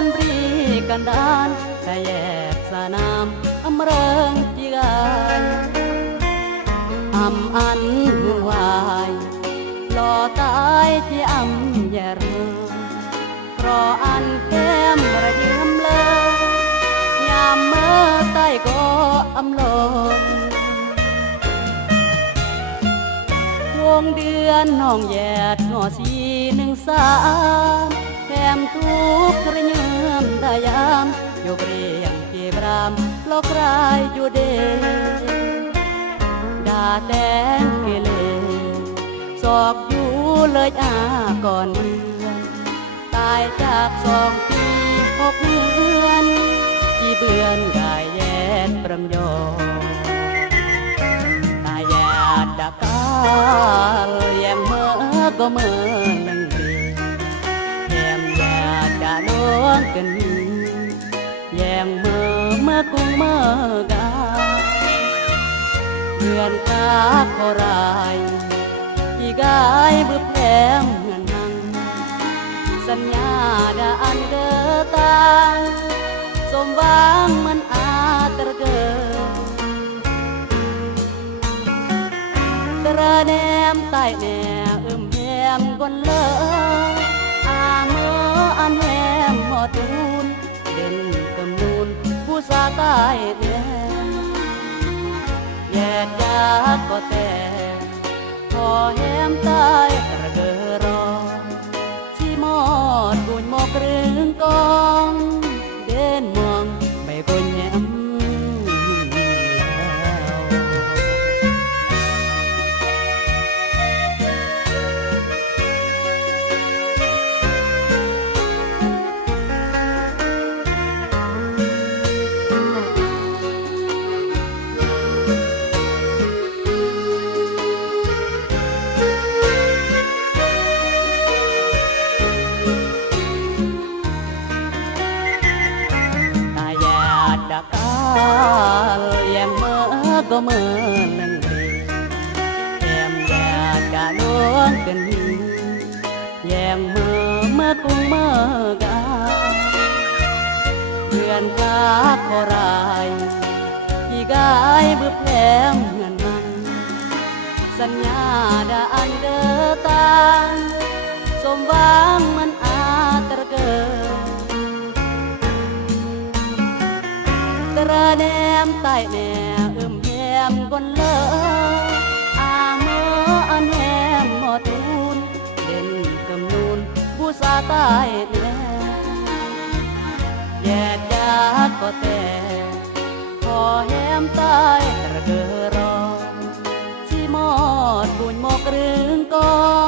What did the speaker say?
มันบรีกันดานกะแยกสนามอำเริงจีกายอันหุ่นวายหล่อตายที่แย่เริงเพราะอันแก้มระยิมเลยยามเมื่อใต้ก็ลงวงเดือนน้องแยดงอสี13แถมทุกข์ระเยือมได้ยามอยู่เรียงที่บรามโลกรายอยู่เดดาแดงเกเลศอกอยู่เลยก่อนเดือนตายจาก2 ปี6 เดือนที่เบือนกายแยดปรำยอตายแยดดักกาลแยมเมื่อก็เมื่อหนึ่งปีแยมแยดดาลวงกันแยมเมื่อกุ้งเมื่อกาเพื่อนกาโครายที่กายบึบแผลงเงินนังสัญญาดาอันเดอตาสมหวังมันอาตระเกิดตระแนมใต้แนแหมกวนเลอเมื่ออันแหมหอตูนเด่นกำนูนผู้สาใต้แดนแยกยากก็แต่พอแหมใต้ตระเกอรอที่มอดบุญหมอกเรืองกองเด่นมองไม่บนแยมแยมเมื่อก็เมื่อหนึ่งปีแยมอยากจะลวงกันแยมเมื่อกุ้งเมื่อกาเพื่อนกาโครายที่กายบึบแผลงเงินมันสัญญาดาอันเดอตางสมหวังมันอาตระเกิดตระแนมใต้แนแหมกวนเลอเมื่ออันแหมหอตูนเด่นกำนูนผู้สาใต้แดนแยกยากก็แต่พอแหมใต้ตระเกอรอที่มอดบุญหมอกเรืองกอง